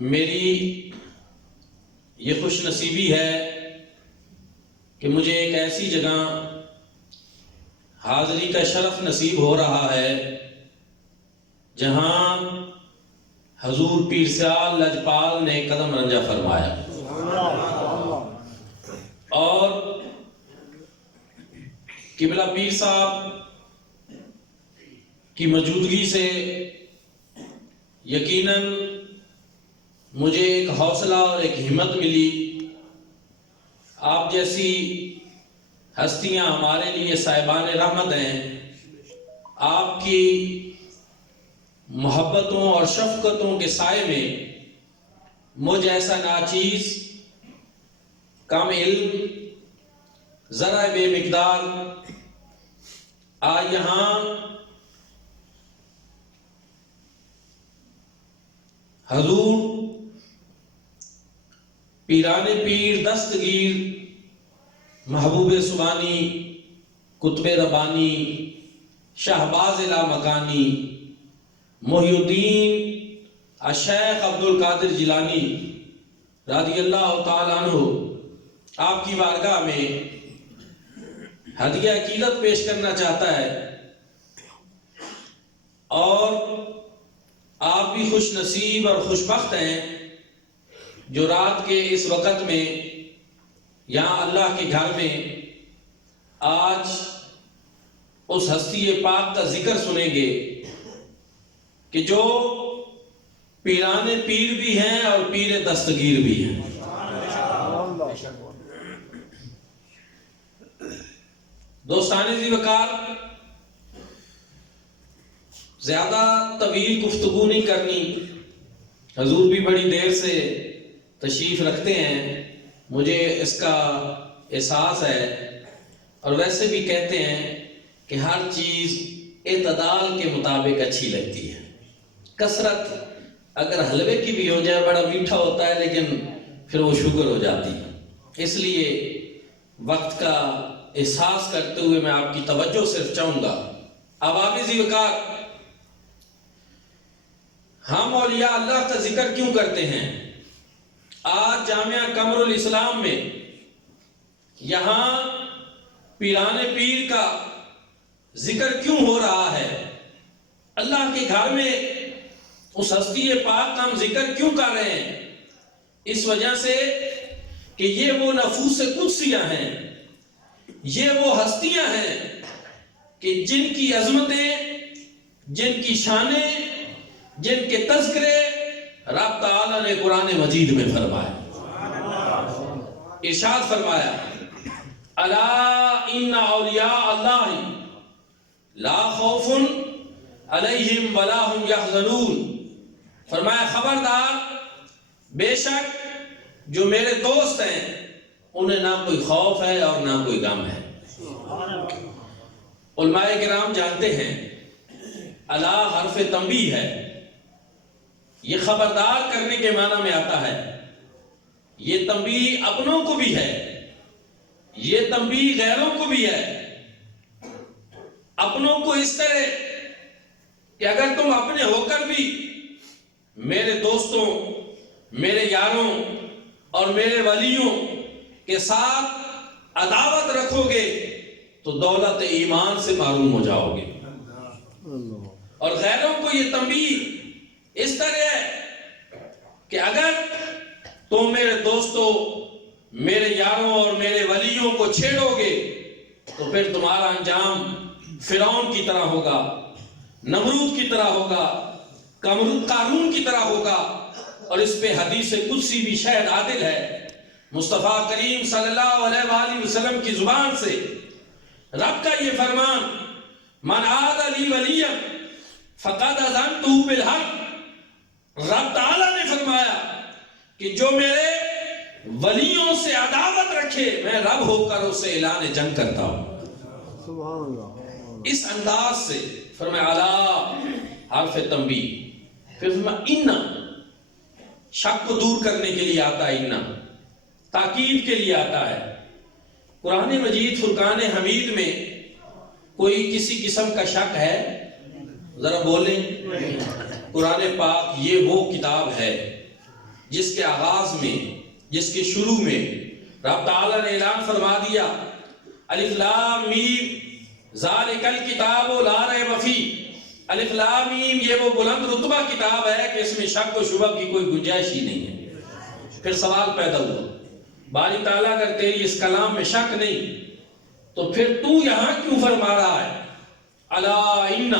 میری یہ خوش نصیبی ہے کہ مجھے ایک ایسی جگہ حاضری کا شرف نصیب ہو رہا ہے جہاں حضور پیر سیال لجپال نے قدم رنجہ فرمایا، اور قبلہ پیر صاحب کی موجودگی سے یقیناً مجھے ایک حوصلہ اور ایک ہمت ملی۔ آپ جیسی ہستیاں ہمارے لیے صاحبان رحمت ہیں، آپ کی محبتوں اور شفقتوں کے سائے میں مجھ ایسا ناچیز، کم علم، ذرا بے مقدار آج یہاں حضور پیران پیر دستگیر محبوب سبحانی قطب ربانی شہباز لامکانی محی الدین الشیخ عبدالقادر جیلانی رضی اللہ تعالیٰ عنہ آپ کی بارگاہ میں ہدیہ عقیدت پیش کرنا چاہتا ہے، اور آپ بھی خوش نصیب اور خوش بخت ہیں جو رات کے اس وقت میں یہاں اللہ کے گھر میں آج اس ہستی پاک کا ذکر سنیں گے کہ جو پیران پیر بھی ہیں اور پیر دستگیر بھی ہیں۔ دوستان ذی وقار، زیادہ طویل گفتگو نہیں کرنی، حضور بھی بڑی دیر سے تشریف رکھتے ہیں، مجھے اس کا احساس ہے، اور ویسے بھی کہتے ہیں کہ ہر چیز اعتدال کے مطابق اچھی لگتی ہے۔ کثرت اگر حلوے کی بھی ہو جائے بڑا میٹھا ہوتا ہے، لیکن پھر وہ شوگر ہو جاتی ہے۔ اس لیے وقت کا احساس کرتے ہوئے میں آپ کی توجہ صرف چاہوں گا۔ اب آپ ذی وقار، ہم اولیاء اللہ کا ذکر کیوں کرتے ہیں؟ آج جامعہ قمر الاسلام میں یہاں پیران پیر کا ذکر کیوں ہو رہا ہے؟ اللہ کے گھر میں اس ہستی پاک کا ہم ذکر کیوں کر رہے ہیں؟ اس وجہ سے کہ یہ وہ نفوس قدسیہ ہیں، یہ وہ ہستیاں ہیں کہ جن کی عظمتیں، جن کی شانیں، جن کے تذکرے رب تعالیٰ نے قرآن مجید میں فرمایا۔ ارشاد فرمایا، الا ان اولیاء اللہ لا خوف علیہم ولا هم یحزنون۔ فرمایا خبردار، بے شک جو میرے دوست ہیں انہیں نہ کوئی خوف ہے اور نہ کوئی غم ہے۔ علماء کرام جانتے ہیں الا حرف تنبیہ ہے، یہ خبردار کرنے کے معنی میں آتا ہے۔ یہ تنبیہ اپنوں کو بھی ہے، یہ تنبیہ غیروں کو بھی ہے۔ اپنوں کو اس طرح کہ اگر تم اپنے ہو کر بھی میرے دوستوں، میرے یاروں اور میرے ولیوں کے ساتھ عداوت رکھو گے تو دولت ایمان سے محروم ہو جاؤ گے۔ اور غیروں کو یہ تنبیہ اس طرح ہے کہ اگر تم میرے دوستوں، میرے یاروں اور میرے ولیوں کو چھیڑو گے تو پھر تمہارا انجام فرعون کی طرح ہوگا، نمرود کی طرح ہوگا، قارون کی طرح ہوگا۔ اور اس پہ حدیث قدسی بھی شاہد عادل ہے، مصطفیٰ کریم صلی اللہ علیہ وآلہ وسلم کی زبان سے رب کا یہ فرمان، من عاد لی ولیا فقد اذنتہ بالحرب۔ رب تعالیٰ نے فرمایا کہ جو میرے ولیوں سے عداوت رکھے میں رب ہو کر اسے اعلان جنگ کرتا ہوں۔ سبحان اللہ۔ اس انداز سے فرمایا الا حرف تنبیہ، پھر فرمایا ان، شک کو دور کرنے کے لیے آتا ہے، ان تاکید کے لیے آتا ہے۔ قرآن مجید فرقان حمید میں کوئی کسی قسم کا شک ہے؟ ذرا بولیں۔ قرآن پاک یہ وہ کتاب ہے جس کے آغاز میں، جس کے شروع میں رب تعالیٰ نے اعلان فرما دیا الف لام میم ذالک الکتاب لا ریب فیہ، الف لام میم یہ وہ بلند رتبہ کتاب ہے کہ اس میں شک و شبہ کی کوئی گنجائش ہی نہیں ہے۔ پھر سوال پیدا ہوا، باری تعالیٰ اگر تیری اس کلام میں شک نہیں تو پھر تو یہاں کیوں فرما رہا ہے الا ان،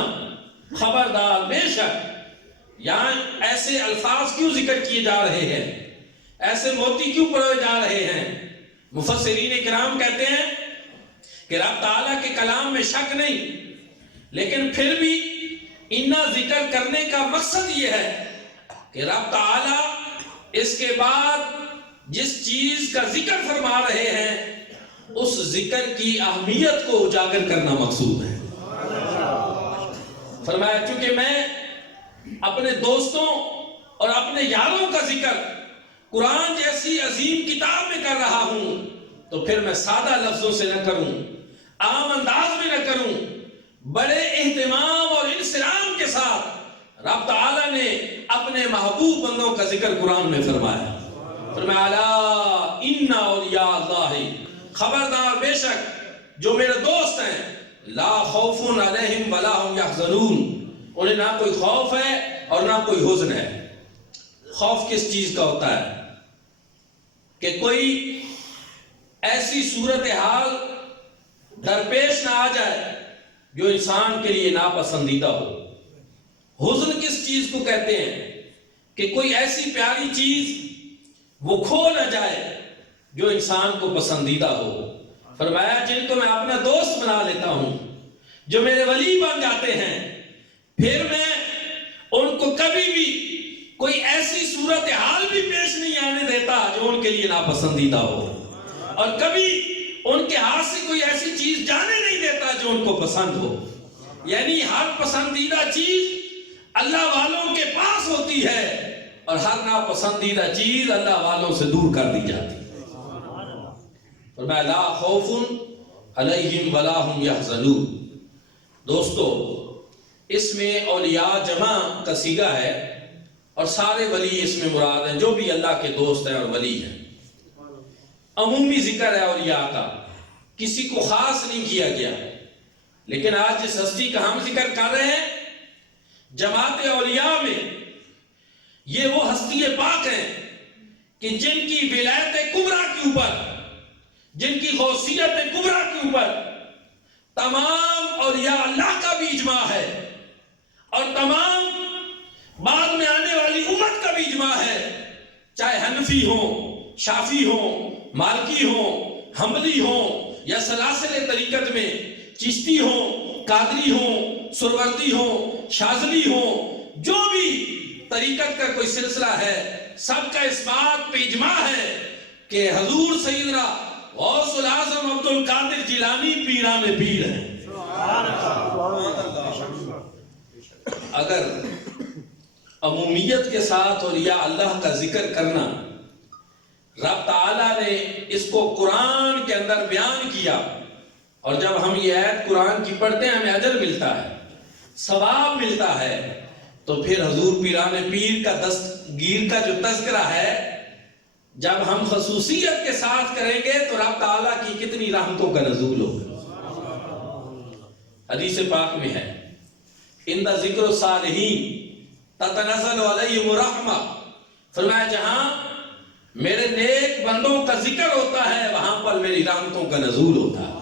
خبردار بے شک، یہاں ایسے الفاظ کیوں ذکر کیے جا رہے ہیں، ایسے موتی کیوں پڑھے جا رہے ہیں؟ مفسرین کرام کہتے ہیں کہ رب تعالیٰ کے کلام میں شک نہیں، لیکن پھر بھی انا ذکر کرنے کا مقصد یہ ہے کہ رب تعالیٰ اس کے بعد جس چیز کا ذکر فرما رہے ہیں اس ذکر کی اہمیت کو اجاگر کرنا مقصود ہے۔ فرمایا چونکہ میں اپنے دوستوں اور اپنے یاروں کا ذکر قرآن جیسی عظیم کتاب میں کر رہا ہوں تو پھر میں سادہ لفظوں سے نہ کروں، عام انداز میں نہ کروں، بڑے اہتمام اور انصرام کے ساتھ رب تعالیٰ نے اپنے محبوب بندوں کا ذکر قرآن میں فرمایا۔ فرمایا الا ان اولیاء اللہ، خبردار بے شک جو میرے دوست ہیں لا خوف علیہم ولا هم یحزنون، انہیں نہ کوئی خوف ہے اور نہ کوئی حزن ہے۔ خوف کس چیز کا ہوتا ہے کہ کوئی ایسی صورتحال درپیش نہ آ جائے جو انسان کے لیے ناپسندیدہ ہو۔ حزن کس چیز کو کہتے ہیں کہ کوئی ایسی پیاری چیز وہ کھو نہ جائے جو انسان کو پسندیدہ ہو۔ فرمایا جن کو میں اپنا دوست بنا لیتا ہوں، جو میرے ولی بن جاتے ہیں، پھر میں ان کو کبھی بھی کوئی ایسی صورتحال بھی پیش نہیں آنے دیتا جو ان کے لیے ناپسندیدہ ہو، اور کبھی ان کے ہاتھ سے کوئی ایسی چیز جانے نہیں دیتا جو ان کو پسند ہو۔ یعنی ہر پسندیدہ چیز اللہ والوں کے پاس ہوتی ہے اور ہر ناپسندیدہ چیز اللہ والوں سے دور کر دی جاتی ہے۔ فرمایا لا خوف علیہم ولا هم یحزنون۔ دوستو اس میں اولیاء جمع کا صیغہ ہے اور سارے ولی اس میں مراد ہیں جو بھی اللہ کے دوست ہیں اور ولی ہیں۔ عمومی ذکر ہے اولیاء کا، کسی کو خاص نہیں کیا گیا۔ لیکن آج جس ہستی کا ہم ذکر کر رہے ہیں جماعت اولیاء میں، یہ وہ ہستی پاک ہیں کہ جن کی ولایت کبریٰ کے اوپر، جن کی غوثیت کبریٰ کے اوپر تمام اولیاء اللہ کا بھی اجماع ہے اور تمام بعد میں آنے والی امت کا بھی اجماع ہے، چاہے حنفی ہوں، شافی ہوں، مالکی ہوں، حنبلی ہوں، یا سلاسل طریقت میں چشتی ہوں، قادری ہوں، سروردی ہوں، شاذلی ہوں، جو بھی طریقت کا کوئی سلسلہ ہے، سب کا اس بات پہ اجماع ہے کہ حضور سیدنا غوث العظم عبد القادر جیلانی پیران پیر ہیں۔ اگر عمومیت کے ساتھ اولیاء اللہ کا ذکر کرنا، رب تعالیٰ نے اس کو قرآن کے اندر بیان کیا، اور جب ہم یہ آیت قرآن کی پڑھتے ہیں ہمیں اجر ملتا ہے، ثواب ملتا ہے، تو پھر حضور پیران پیر کا دستگیر کا جو تذکرہ ہے جب ہم خصوصیت کے ساتھ کریں گے تو رب تعالیٰ کی کتنی رحمتوں کا نزول ہوگا۔ حدیث پاک میں ہے اِنْدَ ذِكْرُ الصَّالِحِينَ تَتَنَزَّلُ عَلَيْهِمُ الرَّحْمَةُ، فرمایا جہاں میرے نیک بندوں کا ذکر ہوتا ہے وہاں پر میری رحمتوں کا نزول ہوتا ہے۔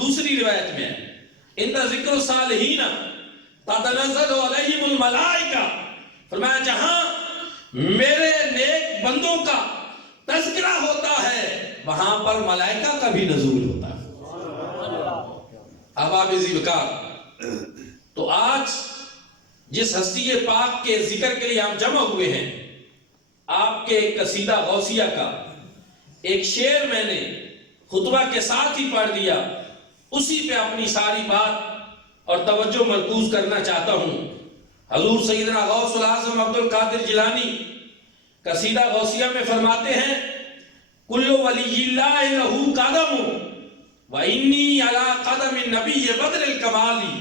دوسری روایت میں اِنْدَ ذِكْرُ الصَّالِحِينَ تَتَنَزَّلُ عَلَيْهِمُ الْمَلَائِكَةُ، فرمایا جہاں میرے نیک بندوں کا تذکرہ ہوتا ہے وہاں پر ملائکہ کا بھی نزول ہوتا ہے۔ احباب ذوالفقار، تو آج جس ہستی پاک کے ذکر کے لیے ہم جمع ہوئے ہیں، آپ کے قصیدہ غوثیہ کا ایک شعر میں نے خطبہ کے ساتھ ہی پڑھ دیا، اسی پہ اپنی ساری بات اور توجہ مرکوز کرنا چاہتا ہوں۔ حضور سیدنا غوث العظم عبد القادر جیلانی قصیدہ غوثیہ میں فرماتے ہیں کل ولی اللہ لہو قدم وانی علی قدم النبی بدر الکمالی،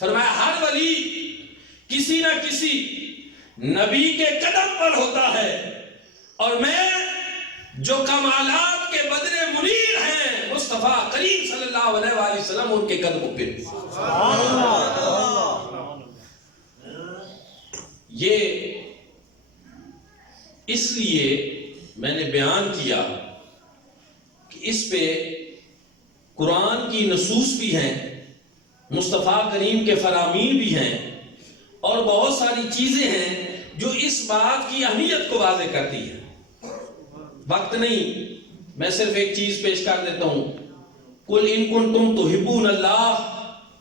فرمایا ہر ولی کسی نہ کسی نبی کے قدم پر ہوتا ہے، اور میں جو کمالات کے بدر منیر ہیں مصطفیٰ کریم صلی اللہ علیہ وآلہ وسلم ان کے قدموں پہ۔ یہ اس لیے میں نے بیان کیا کہ اس پہ قرآن کی نصوص بھی ہیں، مصطفیٰ کریم کے فرامین بھی ہیں، اور بہت ساری چیزیں ہیں جو اس بات کی اہمیت کو واضح کرتی ہے۔ وقت نہیں، میں صرف ایک چیز پیش کر دیتا ہوں، قُلْ إِن كُنتُمْ تُحِبُّونَ اللَّهَ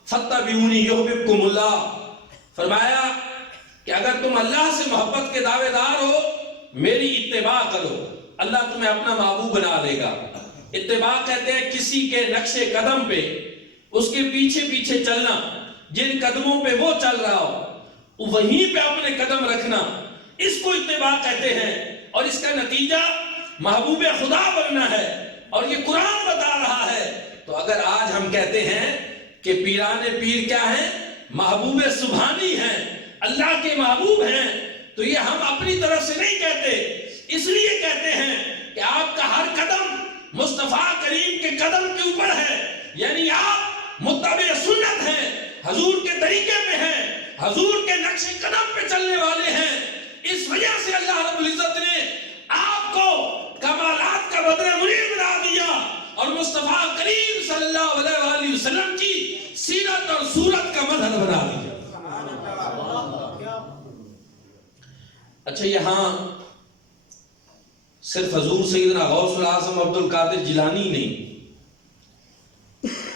فَاتَّبِعُونِي يُحْبِبْكُمُ اللَّهُ، فرمایا کہ اگر تم اللہ سے محبت کے دعوے دار ہو میری اتباع کرو، اللہ تمہیں اپنا محبوب بنا دے گا۔ اتباع کہتے ہیں کسی کے نقش قدم پہ اس کے پیچھے پیچھے چلنا، جن قدموں پہ وہ چل رہا ہو وہیں پہ اپنے قدم رکھنا، اس کو اتباع کہتے ہیں، اور اس کا نتیجہ محبوب خدا بننا ہے، اور یہ قرآن بتا رہا ہے۔ تو اگر آج ہم کہتے ہیں کہ پیران پیر کیا ہیں؟ محبوب سبحانی ہیں، اللہ کے محبوب ہیں، تو یہ ہم اپنی طرف سے نہیں کہتے، اس لیے کہتے ہیں کہ آپ کا ہر قدم مصطفیٰ کریم کے قدم کے اوپر ہے، یعنی آپ متبع سنت ہیں، حضور کے طریقے پہ ہیں، حضور کے نقش قدم پہ چلنے والے ہیں۔ اس وجہ سے اللہ رب العزت نے آپ کو کمالات کا بدر منیر بنا دیا، اور مصطفیٰ کریم صلی اللہ علیہ وآلہ وسلم کی سیرت اور صورت کا مظہر بنا دیا۔ اچھا، یہاں صرف حضور سیدنا غوث الاعظم عبد القادر جیلانی نہیں،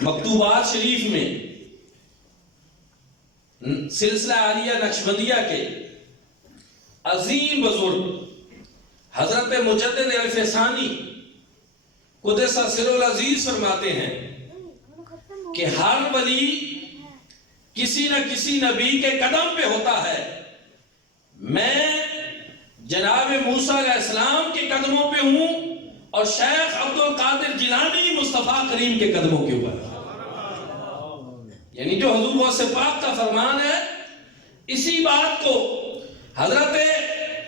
مکتوبات شریف میں سلسلہ عالیہ نقشبندیہ کے عظیم بزرگ حضرت مجدد الف ثانی قدس سر العزیز فرماتے ہیں کہ ہر ولی کسی نہ کسی نبی کے قدم پہ ہوتا ہے۔ میں جناب موسیٰ علیہ السلام کے قدموں پہ ہوں، اور شیخ عبد القادر جیلانی مصطفیٰ کریم کے قدموں کے اوپر، یعنی جو حضور غوث پاک کا فرمان ہے، اسی بات کو حضرت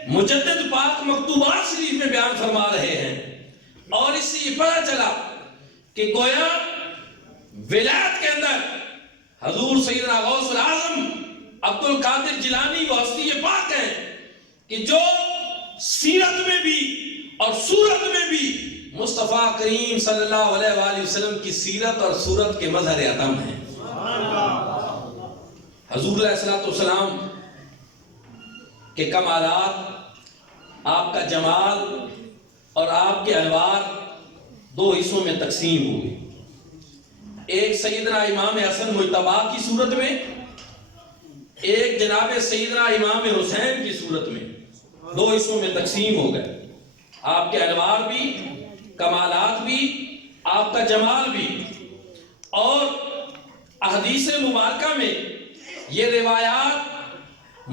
مجدد پاک مکتوبات شریف میں بیان فرما رہے ہیں، اور اس سے یہ پتہ چلا کہ گویا ولایت کے اندر حضور سیدنا غوث الاعظم عبد القادر جیلانی وہ ہستی پاک ہیں کہ جو سیرت میں بھی اور صورت میں بھی مصطفیٰ کریم صلی اللہ علیہ وآلہ وسلم کی سیرت اور صورت کے مظہر عدم ہیں۔ حضور علیہ السلام کے کمالات، آپ کا جمال اور آپ کے انوار دو حصوں میں تقسیم ہوئے، ایک سیدنا امام حسن مجتبی کی صورت میں، ایک جناب سیدنا امام حسین کی صورت میں، دو حصوں میں تقسیم ہو گئے۔ آپ کے انوار بھی، کمالات بھی، آپ کا جمال بھی، اور احادیث مبارکہ میں یہ روایات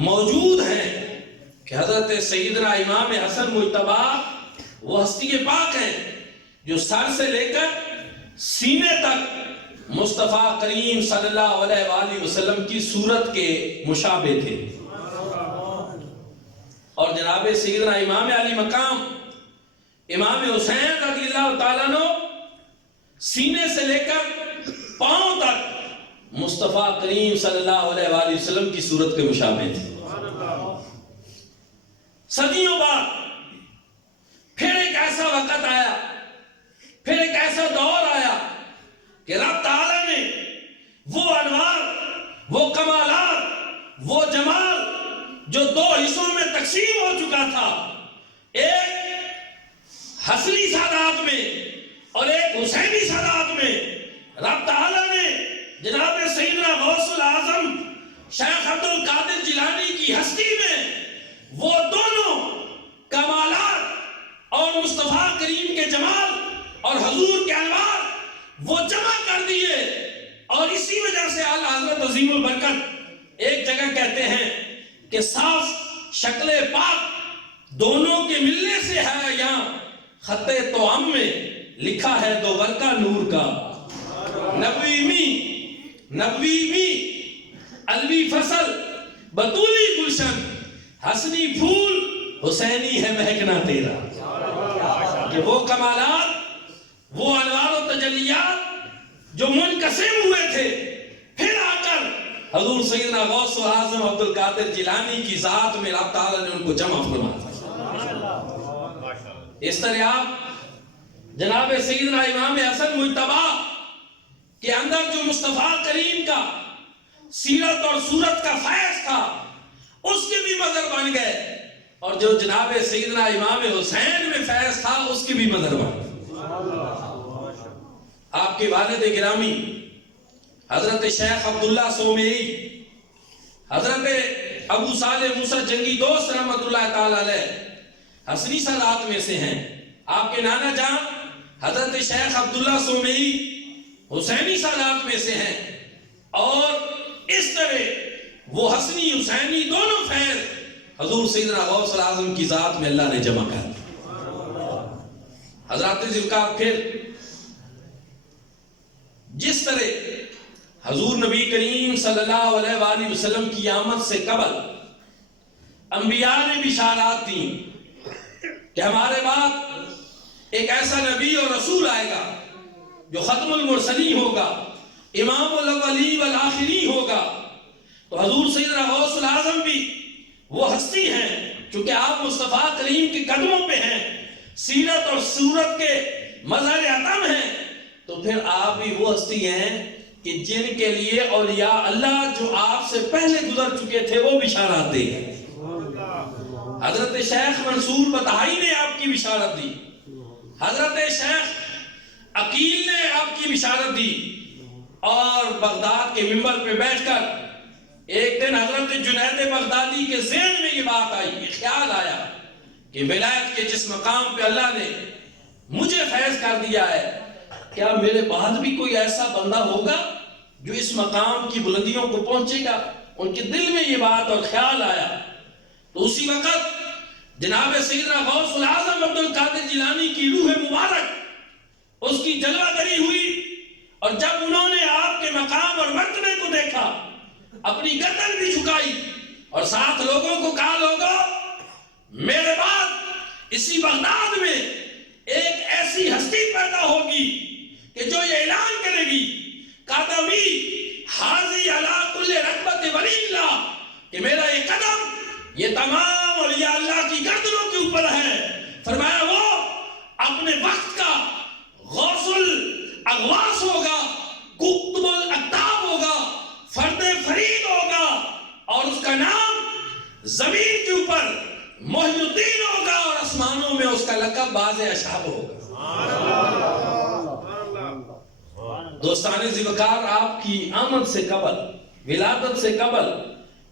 موجود ہیں کہ حضرت سیدنا امام حسن مجتبی وہ ہستی پاک ہیں جو سر سے لے کر سینے تک مصطفیٰ کریم صلی اللہ علیہ وآلہ وسلم کی صورت کے مشابہ تھے، اور جناب سیدنا امام علی مقام امام حسین رضی اللہ تعالیٰ عنہ سینے سے لے کر پاؤں تک مصطفیٰ کریم صلی اللہ علیہ وآلہ وسلم کی صورت کے مشابہ تھے۔ صدیوں بعد پھر ایک ایسا وقت آیا، پھر ایک ایسا دور آیا کہ رب تعالیٰ نے وہ انوار، وہ کمالات، وہ جمال جو دو حصوں میں تقسیم ہو چکا تھا، ایک حسنی سادات میں اور ایک حسینی سادات میں، رب تعالیٰ نے جناب سیدنا غوث الاعظم شیخ عبد القادر جیلانی کی ہستی میں وہ دونوں کمالات اور مصطفیٰ کریم کے جمال اور حضور کے انوار وہ جمع کر دیے، اور اسی وجہ سے اعلیٰ حضرت عظیم البرکت ایک جگہ کہتے ہیں کہ صاف شکل پاک دونوں کے ملنے سے ہے، یہاں خط توام میں لکھا ہے دو ورقہ نور کا، نبوی می الوی فصل بطولی گلشن حسنی پھول حسینی ہے مہکنا تیرا، کہ وہ کمالات، وہ انوار و تجلیات جو منقسم ہوئے تھے، پھر آ کر حضور سیدنا غوث اعظم عبد القادر جیلانی کی ذات میں اللہ تعالیٰ نے ان کو جمع فرمایا۔ اس طرح آپ جناب سیدنا امام حسن مجتبی کے اندر جو مصطفیٰ کریم کا سیرت اور صورت کا فیض تھا، اس کے بھی مظہر بن گئے، اور جو جناب سیدنا امام حسین میں فیض تھا اس کے بھی مظہر بن گئے۔ آپ کے والد گرامی حضرت شیخ عبداللہ سومیری، حضرت ابو صالح موسیٰ جنگی دوست رحمت اللہ تعالی علیہ حسنی سادات میں سے ہیں۔ آپ کے نانا جان حضرت شیخ عبداللہ سومیری حسینی سادات میں سے ہیں، اور اس طرح وہ حسنی حسینی دونوں فیض حضور سیدنا غوث اعظم کی ذات میں اللہ نے جمع کر دیا۔ حضرات ذوالفقار، پھر جس طرح حضور نبی کریم صلی اللہ علیہ وآلہ وسلم کی آمد سے قبل انبیاء نے بشارات دی کہ ہمارے بعد ایک ایسا نبی اور رسول آئے گا جو ختم المرسلین ہوگا، امام الاولین والآخرین ہوگا، تو حضور سیدنا غوث الاعظم بھی وہ ہستی ہیں، چونکہ آپ مصطفیٰ کریم کے قدموں پہ ہیں، سیرت اور صورت کے مظہر اتم ہیں، تو پھر آپ بھی وہ ہستی ہیں کہ جن کے لیے اولیاء اللہ جو آپ سے پہلے گزر چکے تھے وہ بشارات دے گئے۔ حضرت شیخ منصور بطحائی نے آپ کی بشارت دی، حضرت شیخ عقیل نے آپ کی بشارت دی، اور بغداد کے منبر پہ بیٹھ کر ایک دن حضرت جنید بغدادی کے ذہن میں یہ بات آئی، یہ خیال آیا کہ ولایت کے جس مقام پہ اللہ نے مجھے فیض کر دیا ہے، کیا میرے بعد بھی کوئی ایسا بندہ ہوگا جو اس مقام کی بلندیوں کو پہنچے گا؟ ان کے دل میں یہ بات اور خیال آیا، تو اسی وقت جناب سیدنا غوث الاعظم عبد القادر جیلانی کی روح مبارک اس کی جلوہ گری ہوئی، اور جب انہوں نے آپ کے مقام اور مرتبے کو دیکھا، اپنی گردن بھی جھکائی اور ساتھ لوگوں کو کہا، لوگوں میرے بعد اسی بغداد میں ایک ایسی ہستی پیدا ہوگی کہ جو یہ اعلان کرے گی، قدمی حاضی علی کل رکبت ولی اللہ، کہ میرا یہ قدم یہ تمام اولیاء اللہ کی گردنوں کے اوپر ہے۔ فرمایا وہ اپنے وقت کا غوث الاغواث ہوگا، قطب الاقطاب ہوگا، فرد فرید ہوگا، اور اس کا نام زمین کے اوپر محی الدین ہوگا، اور آسمانوں میں اس کا لقب باز اشہاب ہوگا۔ دوستان ذوالفقار، آپ کی آمد سے قبل، ولادت سے قبل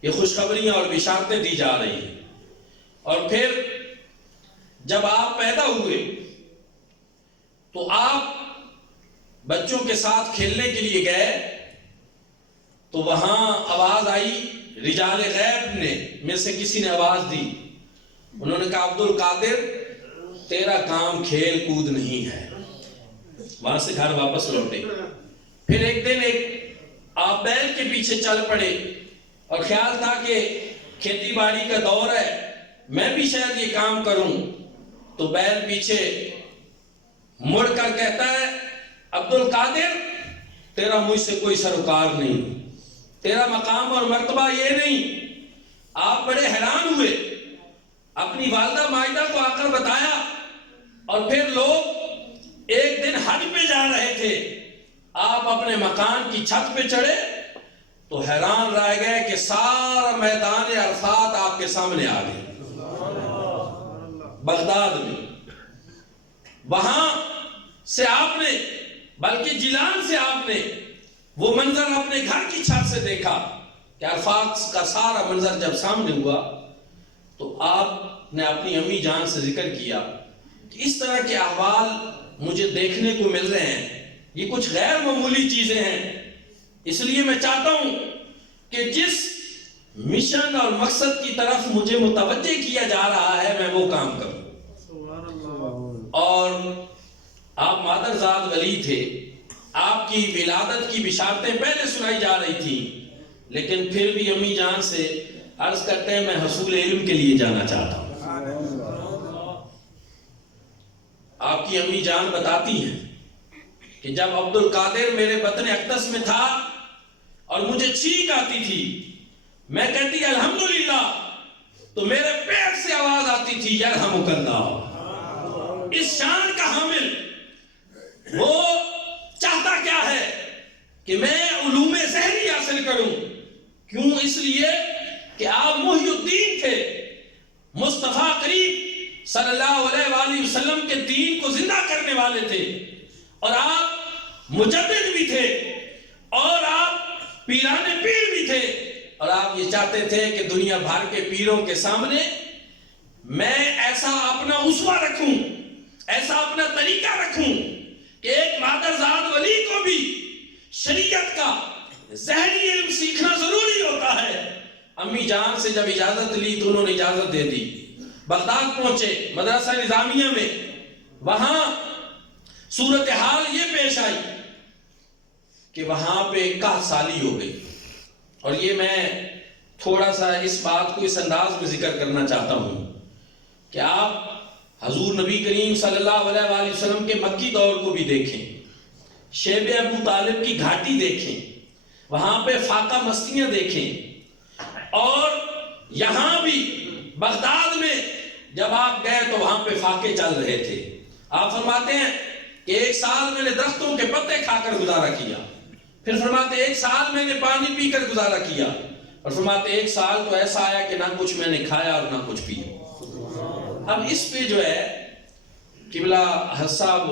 یہ خوشخبریاں اور بشارتیں دی جا رہی ہیں، اور پھر جب آپ پیدا ہوئے تو آپ بچوں کے ساتھ کھیلنے کے لیے گئے، تو وہاں آواز آئی، رجال غیب نے میں سے کسی نے آواز دی، انہوں نے کہا عبد القادر تیرا کام کھیل کود نہیں ہے۔ وہاں سے گھر واپس لوٹے، پھر ایک دن آپ بیل کے پیچھے چل پڑے، اور خیال تھا کہ کھیتی باڑی کا دور ہے، میں بھی شاید یہ کام کروں، تو بیل پیچھے مڑ کر کہتا ہے عبد القادر تیرا مجھ سے کوئی سروکار نہیں، تیرا مقام اور مرتبہ یہ نہیں۔ آپ بڑے حیران ہوئے، اپنی والدہ مائدہ کو آ کر بتایا، اور پھر لوگ ایک دن حج پہ جا رہے تھے، آپ اپنے مکان کی چھت پہ چڑھے تو حیران رہ گئے کہ سارا میدان عرفات آپ کے سامنے آ گئے بغداد میں۔ وہاں سے آپ نے، بلکہ جیلان سے آپ نے وہ منظر اپنے گھر کی چھت سے دیکھا کہ عرفات کا سارا منظر جب سامنے ہوا تو آپ نے اپنی امی جان سے ذکر کیا کہ اس طرح کے احوال مجھے دیکھنے کو مل رہے ہیں، یہ کچھ غیر معمولی چیزیں ہیں، اس لیے میں چاہتا ہوں کہ جس مشن اور مقصد کی طرف مجھے متوجہ کیا جا رہا ہے میں وہ کام کروں۔ اور آپ مادرزاد ولی تھے، آپ کی ولادت کی بشارتیں پہلے سنائی جا رہی تھی، لیکن پھر بھی امی جان سے عرض کرتے ہیں میں حصول علم کے لیے جانا چاہتا ہوں۔ آپ کی امی جان بتاتی ہیں کہ جب عبد القادر میرے بطن اقدس میں تھا اور مجھے چھینک آتی تھی، میں کہتی الحمدللہ، تو میرے پیٹ سے آواز آتی تھی یرحمک اللہ۔ اس شان کا حامل وہ چاہتا کیا ہے کہ میں علوم ظہری حاصل کروں، کیوں؟ اس لیے کہ آپ محی الدین تھے، مصطفیٰ کریم صلی اللہ علیہ وآلہ وسلم کے دین کو زندہ کرنے والے تھے، اور آپ مجدد بھی تھے، اور آپ پیران پیر بھی تھے، اور آپ یہ چاہتے تھے کہ دنیا بھر کے پیروں کے سامنے میں ایسا اپنا اسوہ رکھوں، ایسا اپنا طریقہ رکھوں کہ ایک مادرزاد ولی کو بھی شریعت کا ظاہری علم سیکھنا ضروری ہوتا ہے۔ امی جان سے جب اجازت لی تو انہوں نے اجازت دے دی، بغداد پہنچے مدرسہ نظامیہ میں، وہاں صورتحال یہ پیش آئی کہ وہاں پہ قحط سالی ہو گئی، اور یہ میں تھوڑا سا اس بات کو اس انداز میں ذکر کرنا چاہتا ہوں کہ آپ حضور نبی کریم صلی اللہ علیہ وآلہ وسلم کے مکی دور کو بھی دیکھیں، شیب ابو طالب کی گھاٹی دیکھیں، وہاں پہ فاقہ مستیاں دیکھیں، اور یہاں بھی بغداد میں جب آپ گئے تو وہاں پہ فاقے چل رہے تھے۔ آپ فرماتے ہیں کہ ایک سال میں نے درختوں کے پتے کھا کر گزارا کیا، پھر فرماتے ایک سال میں نے پانی پی کر گزارا کیا، اور فرماتے ایک سال تو ایسا آیا کہ نہ کچھ میں نے کھایا اور نہ کچھ پیا۔ اب اس پہ جو ہے قبلہ حضرت صاحب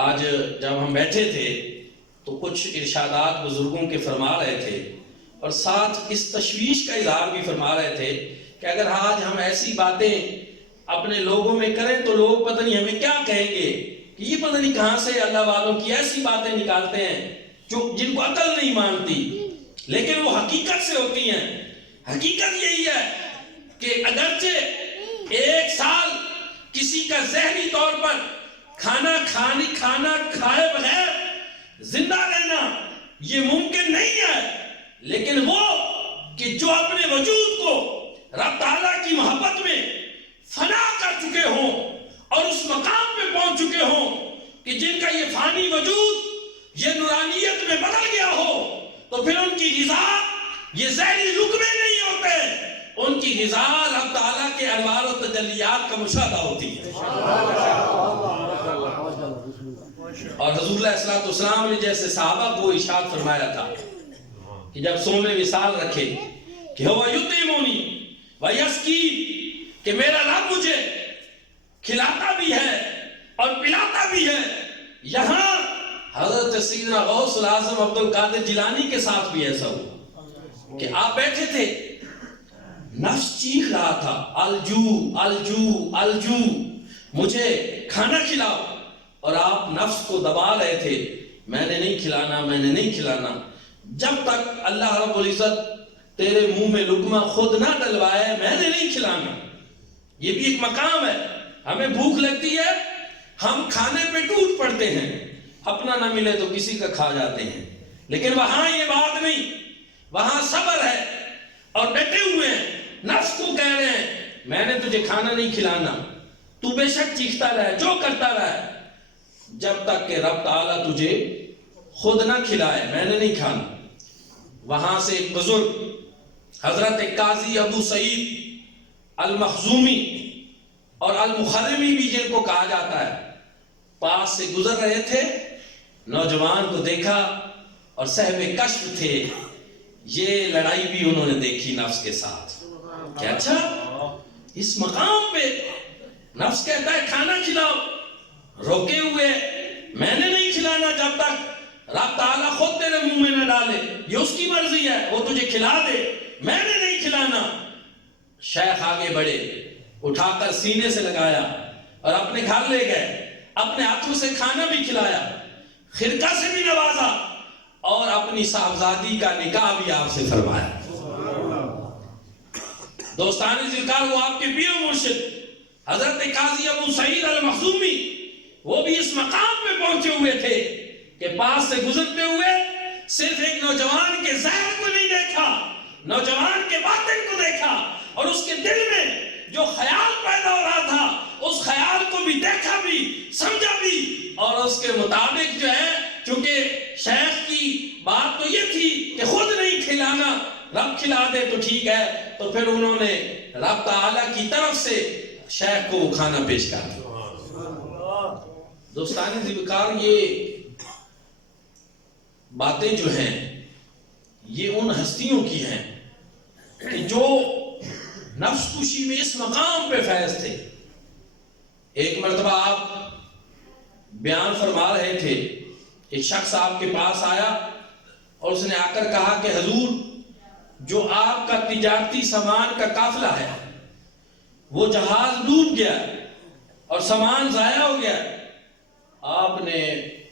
آج جب ہم بیٹھے تھے تو کچھ ارشادات بزرگوں کے فرما رہے تھے، اور ساتھ اس تشویش کا اظہار بھی فرما رہے تھے کہ اگر آج ہم ایسی باتیں اپنے لوگوں میں کریں تو لوگ پتہ نہیں ہمیں کیا کہیں گے کہ یہ پتہ نہیں کہاں سے اللہ والوں کی ایسی باتیں نکالتے ہیں جن کو عقل نہیں مانتی، لیکن وہ حقیقت سے ہوتی ہیں۔ حقیقت یہی ہے کہ اگرچہ ایک سال کسی کا ذہنی طور پر کھانا کھائے بغیر زندہ رہنا یہ ممکن نہیں ہے، لیکن وہ کہ جو اپنے وجود کو رب تعالیٰ کی محبت میں فنا کر چکے ہوں اور اس مقام پہ پہنچ چکے ہوں کہ جن کا یہ فانی وجود یہ نورانیت میں بدل گیا ہو، تو پھر ان کی غذا یہ زہری لقمے نہیں ہوتے، ان کی غذا رب تعالیٰ کے انوار و تجلیات کا مشاہدہ ہوتی ہے۔ اور حضور علیہ السلام نے جیسے صحابہ کو ارشاد فرمایا تھا کہ جب سوم وصال رکھے کہ ہوا یطعمونی ویسقی، کہ میرا رب مجھے کھلاتا بھی ہے اور پلاتا بھی ہے۔ یہاں حضرت سیدنا غوث العظم عبد القادر جیلانی کے ساتھ بھی ایسا ہوا کہ آپ بیٹھے تھے، نفس چیخ رہا تھا الجو الجو الجو، مجھے کھانا کھلاؤ، اور آپ نفس کو دبا رہے تھے، میں نے نہیں کھلانا، میں نے نہیں کھلانا، جب تک اللہ رب العزت تیرے منہ میں لقمہ خود نہ ڈلوائے میں نے نہیں کھلانا۔ یہ بھی ایک مقام ہے، ہمیں بھوک لگتی ہے، ہم کھانے پہ ٹوٹ پڑتے ہیں، اپنا نہ ملے تو کسی کا کھا جاتے ہیں، لیکن وہاں یہ بات نہیں، وہاں صبر ہے اور ڈٹے ہوئے ہیں، نفس کو کہہ رہے ہیں میں نے تجھے کھانا نہیں کھلانا، تو بے شک چیختا رہے، جو کرتا رہے، جب تک کہ رب تعالیٰ تجھے خود نہ کھلائے میں نے نہیں کھانا۔ وہاں سے ایک بزرگ حضرت قاضی ابو سعید المخزومی اور المخرمی بھی جن کو کہا جاتا ہے، پاس سے گزر رہے تھے، نوجوان کو دیکھا اور صاحب کشف تھے، یہ لڑائی بھی انہوں نے دیکھی نفس کے ساتھ کہ اچھا اس مقام پہ نفس کہتا ہے کھانا کھلاؤ، روکے ہوئے میں نے نہیں کھلانا جب تک رب تعالیٰ خود تیرے منہ میں نہ ڈالے، یہ اس کی مرضی ہے، وہ تجھے کھلا دے، میں نے نہیں کھلانا۔ شیخ آگے بڑھے، اٹھا کر سینے سے لگایا اور اپنے گھر لے گئے، اپنے ہاتھوں سے کھانا بھی کھلایا، خرقہ سے بھی نوازا، اور اپنی صاحبزادی کا نکاح بھی آپ سے فرمایا۔ دوستان ذکر وہ آپ کے پیر و مرشد حضرت قاضی ابو سعید المخزومی، وہ بھی اس مقام پہ پہنچے ہوئے تھے کہ پاس سے گزرتے ہوئے صرف ایک نوجوان کے ظاہر کو نہیں دیکھا نوجوان کے باطن کو دیکھا اور اس کے دل میں جو خیال پیدا ہو رہا تھا اس خیال کو بھی دیکھا بھی سمجھا بھی اور اس کے مطابق جو ہے چونکہ شیخ کی بات تو یہ تھی کہ خود نہیں کھلانا رب کھلا دے تو ٹھیک ہے تو پھر انہوں نے رب تعالیٰ کی طرف سے شیخ کو وہ کھانا پیش کر دیا۔ دوستان ذوالفقار یہ باتیں جو ہیں یہ ان ہستیوں کی ہیں کہ جو نفس کشی میں اس مقام پہ فیض تھے۔ ایک مرتبہ آپ بیان فرما رہے تھے، ایک شخص آپ کے پاس آیا اور اس نے آ کر کہا کہ حضور جو آپ کا تجارتی سامان کا قافلہ ہے وہ جہاز ڈوب گیا اور سامان ضائع ہو گیا۔ آپ نے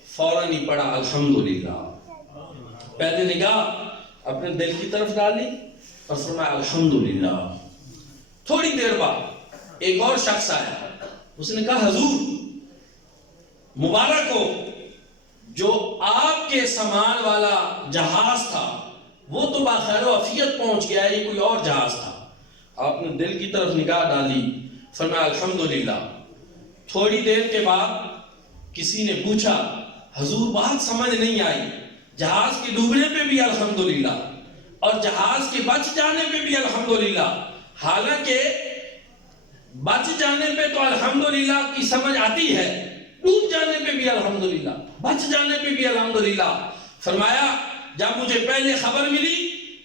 فوراً ہی پڑھا الحمدللہ، پہلے نگاہ اپنے دل کی طرف ڈالی اور فرمایا الحمدللہ۔ تھوڑی دیر بعد ایک اور شخص آیا، اس نے کہا حضور مبارک ہو، جو آپ کے سامان والا جہاز تھا وہ تو باخیر و عافیت پہنچ گیا، یہ کوئی اور جہاز تھا۔ آپ نے دل کی طرف نگاہ ڈالی، فرمایا الحمدللہ۔ تھوڑی دیر کے بعد کسی نے پوچھا حضور بات سمجھ نہیں آئی، جہاز کے ڈوبنے پہ بھی الحمدللہ اور جہاز کے بچ جانے پہ بھی الحمدللہ، حالانکہ بچ جانے پہ تو الحمدللہ کی سمجھ آتی ہے، ڈوب جانے پہ بھی الحمدللہ، بچ جانے پہ بھی الحمدللہ۔ فرمایا جب مجھے پہلے خبر ملی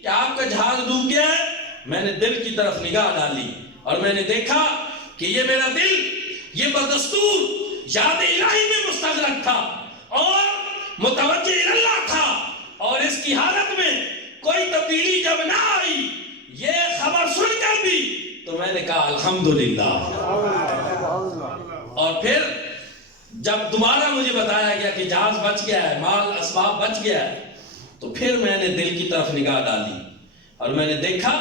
کہ آپ کا جہاز ڈوب گیا ہے، میں نے دل کی طرف نگاہ ڈالی اور میں نے دیکھا کہ یہ میرا دل یہ بدستور یاد الہی میں مستغرق تھا اور متوجہ اللہ تھا، اور اس کی حالت میں کوئی تبدیلی جب نہ آئی، یہ خبر سن کر بھی تو میں نے کہا الحمدللہ۔ اور پھر جب دوبارہ مجھے بتایا گیا کہ جہاز بچ گیا ہے، مال اسباب بچ گیا ہے، تو پھر میں نے دل کی طرف نگاہ ڈالی اور میں نے دیکھا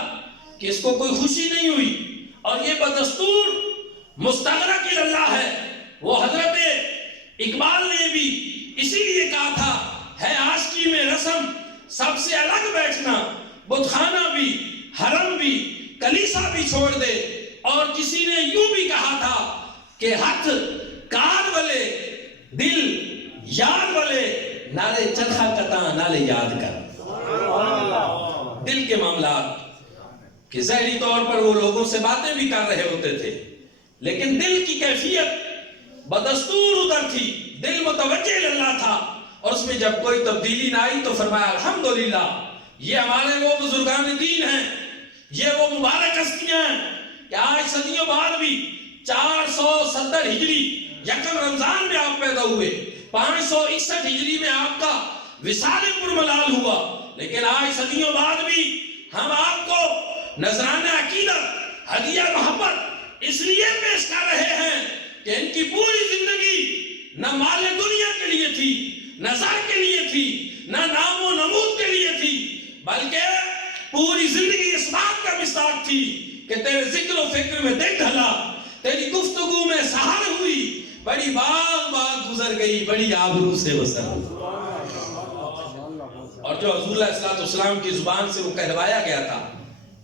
کہ اس کو کوئی خوشی نہیں ہوئی اور یہ بدستور مستغرق اللہ ہے۔ وہ حضرت اقبال نے بھی اسی لیے کہا تھا ہے عاشقی میں رسم سب سے الگ بیٹھنا، بت خانہ بھی حرم بھی کلیسا بھی چھوڑ دے، اور کسی نے یوں بھی کہا تھا کہ ہاتھ کار والے دل یار والے نالے چرخا کتاں نالے یاد کر۔ دل کے معاملات کہ ظاہری طور پر وہ لوگوں سے باتیں بھی کر رہے ہوتے تھے، لیکن دل کی کیفیت بدستور ادھر تھی، دل متوجہ اللہ تھا، اور اس میں جب کوئی تبدیلی نہ آئی تو فرمایا الحمدللہ۔ یہ ہمارے وہ بزرگان دین ہیں، یہ وہ مبارک ہستیاں ہیں کہ آج صدیوں بعد بھی 470 ہجری یکم رمضان میں آپ پیدا ہوئے، 561 ہجری میں آپ کا وصال پرملال ہوا، لیکن آج صدیوں بعد بھی ہم آپ کو نذرانہ عقیدت ہدیہ محبت اس لیے پیش کر رہے ہیں کہ ان کی پوری زندگی نہ مال دنیا کے لیے تھی، نہ زر کے لیے تھی، نہ نام و نمود کے لیے تھی، بلکہ پوری زندگی اس بات کا مصداق تھی کہ تیرے ذکر و فکر میں دن ڈھلا، تیری گفتگو میں سحر ہوئی، بڑی باغ باغ گزر گئی، بڑی آبرو سے وصل ہوئی۔ اور جو حضور علیہ الصلوۃ والسلام کی زبان سے وہ کہلوایا گیا تھا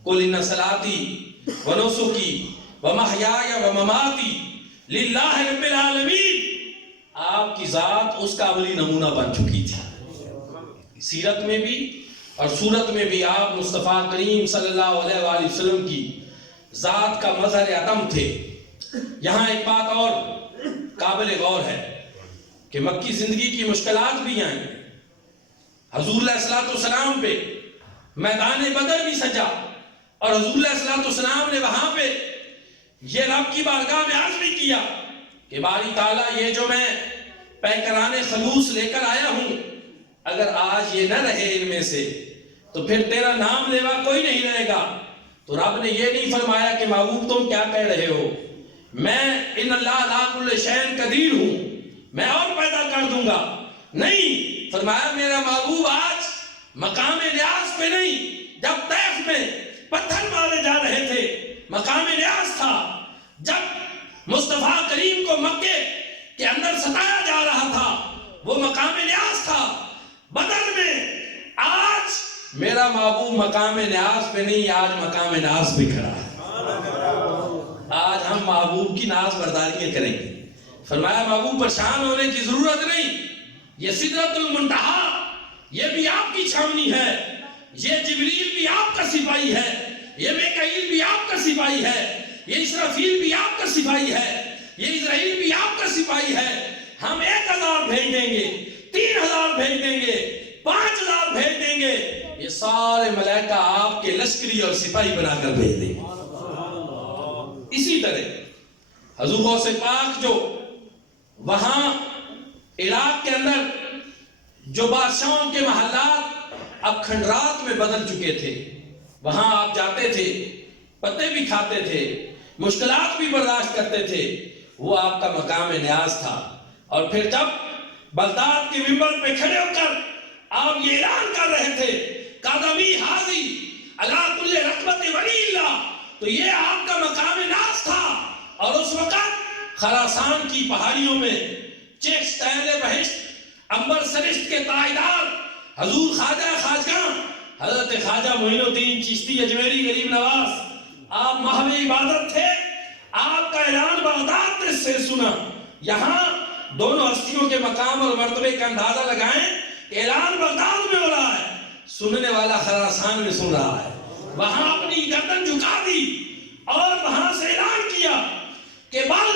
قُلْ إِنَّ صَلَاتِي وَنُسُكِي وَمَحْيَايَ وَمَمَاتِي لِلَّهِ رَبِّ الْعَالَمِينَ، آپ کی ذات اس کا عملی نمونہ بن چکی تھی۔ سیرت میں بھی اور صورت میں بھی آپ مصطفیٰ کریم صلی اللہ علیہ وآلہ وسلم کی ذات کا مظہر عدم تھے۔ یہاں ایک بات اور قابل غور ہے کہ مکی زندگی کی مشکلات بھی آئیں، حضور علیہ الصلوۃ والسلام پہ میدان بدر بھی سجا، اور حضور علیہ الصلوۃ والسلام نے وہاں پہ یہ رب کی بارگاہ میں عرض بھی کیا کہ باری تعالیٰ یہ جو میں پیکران خلوص لے کر آیا ہوں، اگر آج یہ نہ رہے ان میں سے تو پھر تیرا نام لیوا کوئی نہیں رہے گا۔ تو رب نے یہ نہیں فرمایا کہ محبوب تم کیا کہہ رہے ہو، میں ان اللہ علی کل شیء قدیر ہوں، میں اور پیدا کر دوں گا، نہیں، فرمایا میرا محبوب آج مقام نیاز پہ نہیں، جب طیف میں پتھر مارے جا رہے تھے مقام نیاز تھا، جب مصطفیٰ کریم کو مکے کے اندر ستایا جا رہا تھا وہ مقام نیاز تھا، بدر میں آج میرا محبوب مقام نیاز پہ نہیں، آج مقام ناز پہ کھڑا ہے۔ آج ہم محبوب کی ناز برداریاں کریں گے۔ فرمایا محبوب پریشان ہونے کی ضرورت نہیں، یہ سدرۃ المنتہا یہ بھی آپ کی چھاونی ہے، یہ جبریل بھی آپ کا سپاہی ہے، یہ میکائیل بھی آپ کا سپاہی ہے، یہ اسرافیل بھی آپ کا سپاہی ہے، یہ اسرائیل بھی آپ کا سپاہی ہے۔ ہم 1000 بھیج دیں گے، 3000 بھیج دیں گے، 5000 بھیج دیں گے، یہ سارے ملائکہ آپ کے لشکری اور سپاہی بنا کر بھیج دیں گے۔ اسی طرح حضور غوث پاک جو وہاں عراق کے اندر جو بادشاہوں کے محلات اب کھنڈرات میں بدل چکے تھے، وہاں آپ جاتے تھے، پتے بھی کھاتے تھے، مشکلات بھی برداشت کرتے تھے، وہ آپ کا مقام نیاز تھا۔ اور پھر جب بغداد کے منبر پہ کھڑے ہو کر آپ یہ اعلان کر رہے تھے قدمی حاضی علی کل رکبت ولی اللہ، تو یہ آپ کا مقام ناز تھا۔ اور اس وقت خراسان کی پہاڑیوں میں چیکس تہل بہشت امبر سرشت کے تائیدار حضور خواجہ خواجگاں حضرت خواجہ معین الدین چشتی اجمیری غریب نواز، آپ محو عبادت تھے۔ آپ کا اعلان بغداد سے سنا۔ یہاں دونوں ہستیوں کے مقام اور مرتبے کا اندازہ لگائیں، اعلان بغداد میں ہو رہا ہے، سننے والا خراسان میں سن رہا ہے۔ وہاں اپنی گردن جھکا دی اور وہاں سے اعلان کیا کہ بل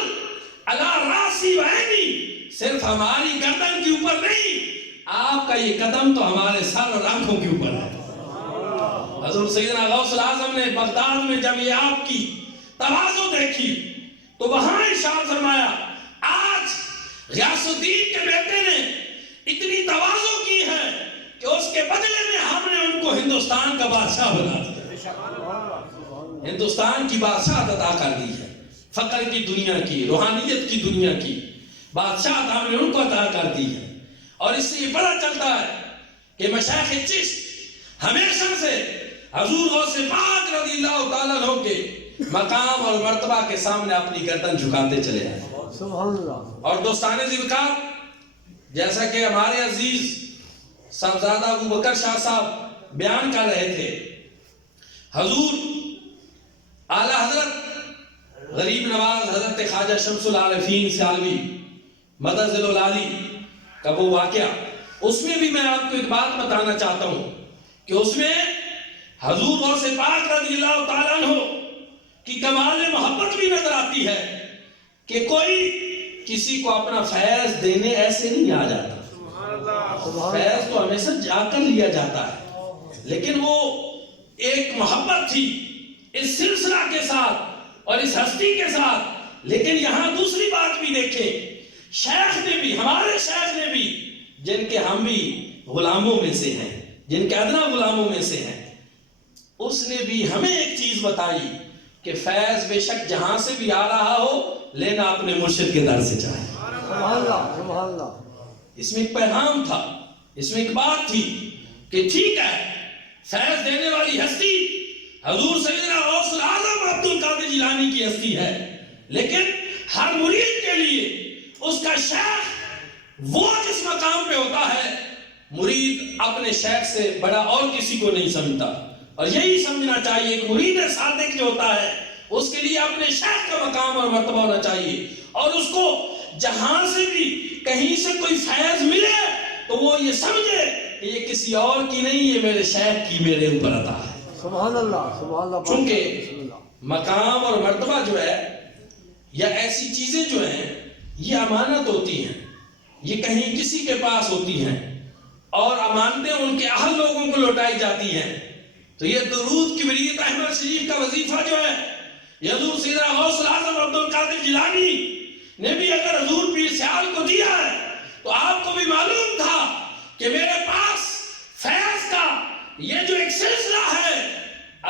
اللہ راسی وعینی، صرف ہماری گردن کے اوپر نہیں، آپ کا یہ قدم تو ہمارے سر اور آنکھوں کے اوپر ہے۔ حضور سیدنا غوث الاعظم نے بغداد میں جب یہ آپ کی تواضع دیکھی تو وہاں ارشاد فرمایا، آج غیاث الدین کے بیٹے نے اتنی تواضع کی ہے کہ اس کے بدلے میں ہم نے ان کو ہندوستان کا بادشاہ بنا دیا، ہندوستان کی بادشاہت عطا کر دی ہے، فقر کی دنیا کی، روحانیت کی دنیا کی بادشاہت ہم نے ان کو عطا کر دی ہے۔ اور اس سے یہ پتہ چلتا ہے کہ مشائخ چشت ہمیشہ سے حضور غوث پاک رضی اللہ تعالیٰ عنہ کے مقام اور مرتبہ کے سامنے اپنی گردن جھکاتے چلے آئے۔ سبحان اللہ۔ اور دوستان ذوالفقار، جیسا کہ ہمارے عزیز صاحبزادہ ابو بکر شاہ صاحب بیان کر رہے تھے، حضور اعلی حضرت غریب نواز حضرت خواجہ شمس العارفین سیالوی مدظل العالی کا وہ واقعہ، اس میں بھی میں آپ کو ایک بات بتانا چاہتا ہوں کہ اس میں حضور غوث پاک رضی اللہ تعالیٰ عنہ کی کمال محبت بھی نظر آتی ہے کہ کوئی کسی کو اپنا فیض دینے ایسے نہیں آ جاتا، فیض تو ہمیشہ جا کر لیا جاتا ہے، لیکن وہ ایک محبت تھی اس سلسلہ کے ساتھ اور اس ہستی کے ساتھ۔ لیکن یہاں دوسری بات بھی دیکھیں، شیخ نے بھی، ہمارے شیخ نے بھی، جن کے ہم بھی غلاموں میں سے ہیں، جن کے ادنا غلاموں میں سے ہیں، اس نے بھی ہمیں ایک چیز بتائی کہ فیض بے شک جہاں سے بھی آ رہا ہو، لینا اپنے مرشد کے در سے چاہے۔ سبحان اللہ، سبحان اللہ۔ اس میں ایک پیغام تھا، اس میں ایک بات تھی کہ ٹھیک ہے، فیض دینے والی ہستی حضور سیدنا غوث الاعظم عبد القادر جیلانی کی ہستی ہے، لیکن ہر مرید کے لیے اس کا شیخ وہ جس مقام پہ ہوتا ہے، مرید اپنے شیخ سے بڑا اور کسی کو نہیں سمجھتا، اور یہی سمجھنا چاہیے۔ ایک مرید صادق جو ہوتا ہے اس کے لیے اپنے شیخ کا مقام اور مرتبہ ہونا چاہیے، اور اس کو جہاں سے بھی کہیں سے کوئی فیض ملے تو وہ یہ سمجھے کہ یہ کسی اور کی نہیں، یہ میرے شیخ کی میرے اوپر عطا ہے۔ سبحان اللہ، سبحان اللہ۔ چونکہ مقام اور مرتبہ جو ہے یا ایسی چیزیں جو ہیں یہ امانت ہوتی ہیں، یہ کہیں کسی کے پاس ہوتی ہیں، اور امانتیں ان کے اہل لوگوں کو لوٹائی جاتی ہیں۔ تو یہ درود کبریت احمد شریف کا وظیفہ جو ہے، یہ حضور سیدنا غوث الاعظم عبد القادر جیلانی نے بھی اگر حضور پیر سیال کو دیا ہے تو آپ کو بھی معلوم تھا کہ میرے پاس فیض کا یہ جو ایک سلسلہ ہے،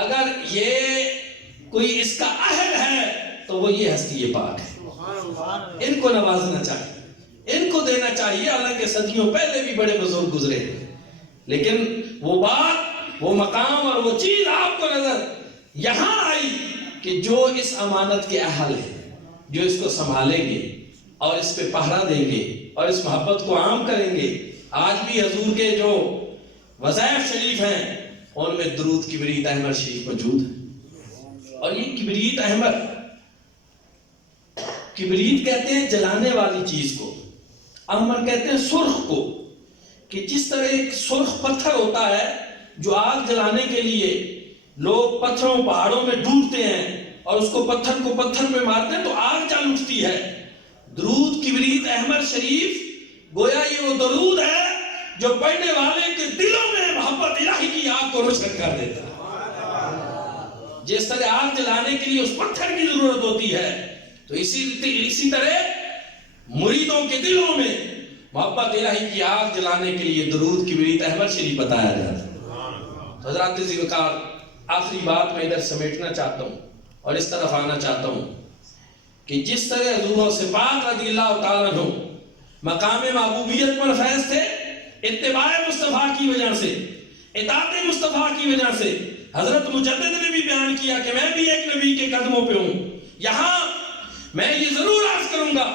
اگر یہ کوئی اس کا اہل ہے تو وہ یہ ہستی پاک ہے۔ ان کو نوازنا چاہیے، ان کو دینا چاہیے، حالانکہ صدیوں پہلے بھی بڑے بزرگ گزرے ہیں، لیکن وہ بات، وہ مقام اور وہ چیز آپ کو نظر یہاں آئی کہ جو اس امانت کے اہل ہیں، جو اس کو سنبھالیں گے اور اس پہ پہرا دیں گے اور اس محبت کو عام کریں گے۔ آج بھی حضور کے جو وظائف شریف ہیں ان میں درود کبریت احمر شریف موجود ہے. اور یہ کبریت احمر، کبریت کہتے ہیں جلانے والی چیز کو، احمر کہتے ہیں سرخ کو. کہ جس طرح ایک سرخ پتھر ہوتا ہے جو آگ جلانے کے لیے لوگ پتھروں پہاڑوں میں ڈھونڈتے ہیں اور اس کو پتھر میں مارتے ہیں تو آگ جل اٹھتی ہے. درود کبریت احمر شریف گویا یہ وہ درود ہے جو پڑھنے والے کے دلوں میں محبت الہی کی آگ کو روشن کر دیتا ہے. جس طرح آگ جلانے کے لیے اس پتھر کی ضرورت ہوتی ہے، تو اسی طرح مریدوں کے دلوں میں محبت الہی کی آگ جلانے کے لیے درود کبریت احمر شریف بتایا جاتا ہے. حضرات عزیز وقار، آخری بات میں ادھر سمیٹنا چاہتا ہوں اور اس طرف آنا چاہتا ہوں کہ جس طرح حضور سے پاک رضی اللہ تعالیٰ عنہ مقام محبوبیت پر فیض تھے، اتباع مصطفیٰ کی وجہ سے، اطاعت مصطفیٰ کی وجہ سے، حضرت مجدد نے بھی بیان کیا کہ میں بھی ایک نبی کے قدموں پہ ہوں. یہاں میں یہ ضرور عرض کروں گا،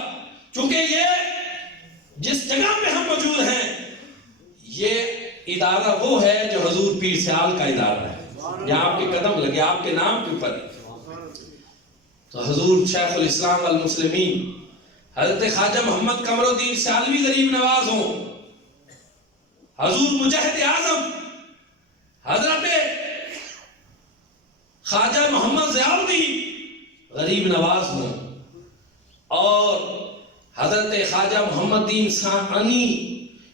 چونکہ یہ جس جگہ پہ ہم موجود ہیں یہ ادارہ وہ ہے جو حضور پیر سیال کا ادارہ ہے، یہاں آپ کے قدم لگے، آپ کے نام کے اوپر. تو حضور شیخ الاسلام والمسلمین حضرت خواجہ محمد قمر الدین سیالوی غریب نواز ہوں، حضور مجاہد اعظم حضرت خواجہ محمد ضیاء الدین غریب نواز ہوں، اور حضرت خواجہ محمد دین ثانی